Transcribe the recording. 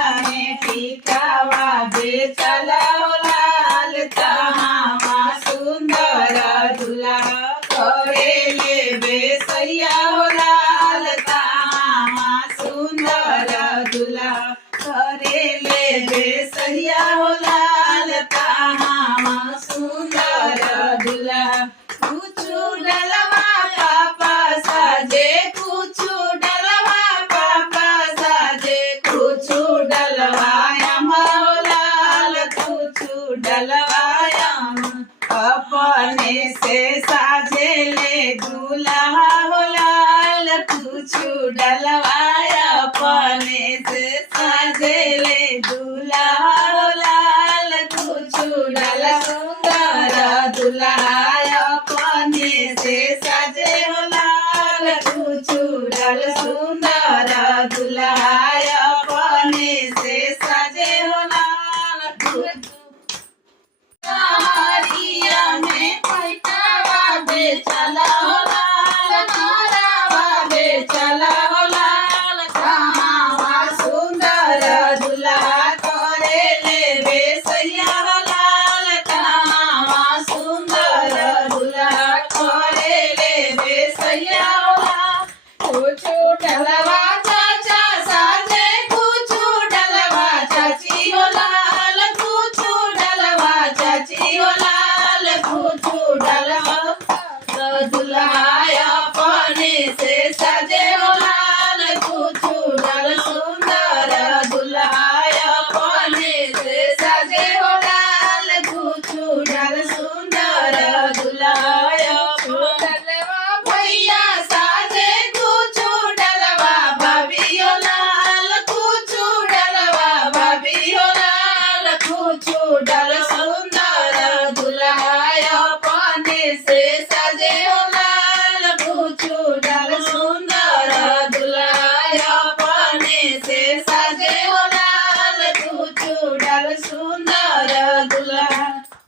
में टीकावा बेचला हो लाल तहावा सुंदर दुल्हा करेले बेसैया हो लाल तहावा सुंदर दुल्हा करेले बेसैया हो लाल तहावा सुंदर दुल्हा कुछु डलवा पापा साजे कुछु डलवा पापा साजे कुछु डलवायम हो लाल कुछु डलवायम अपने से साजे ले दूल्हा हो लाल कुछु डलवाया अपने से साजे ले दूल्हा हो लाल कुछु डल सुंदर दुल्हा अपने से साजे हो लाल कुछु डल सुंदर दुल्हा अपने से साजे हो लाल हरिया में पैटावा बेचला हो लाल मारावा बेचला हो लाल कहावा सुंदर दुल्हा करेले बेसैया हो लाल कहावा सुंदर दुल्हा करेले बेसैया हो लाल कुछु डलवा चाचा साजे कुछु डलवा चाची हो लाल कुछु डलवा चाची हो लाल कुछु डलवा दुल्हा अपने से सजे हो लाल कुछु डल सुंदर दुल्हा अपने से सजे हो लाल कुछु डल सुंदर दुल्हा डलवा भैया साजे कुछु डलवा भाभी हो लाल कुछु डलवा भाभी हो लाल कुछु डल सुंदर दुल्हा अपने से सजे हो लाल कुछु डल सुंदर दुल्हा अपने से सजे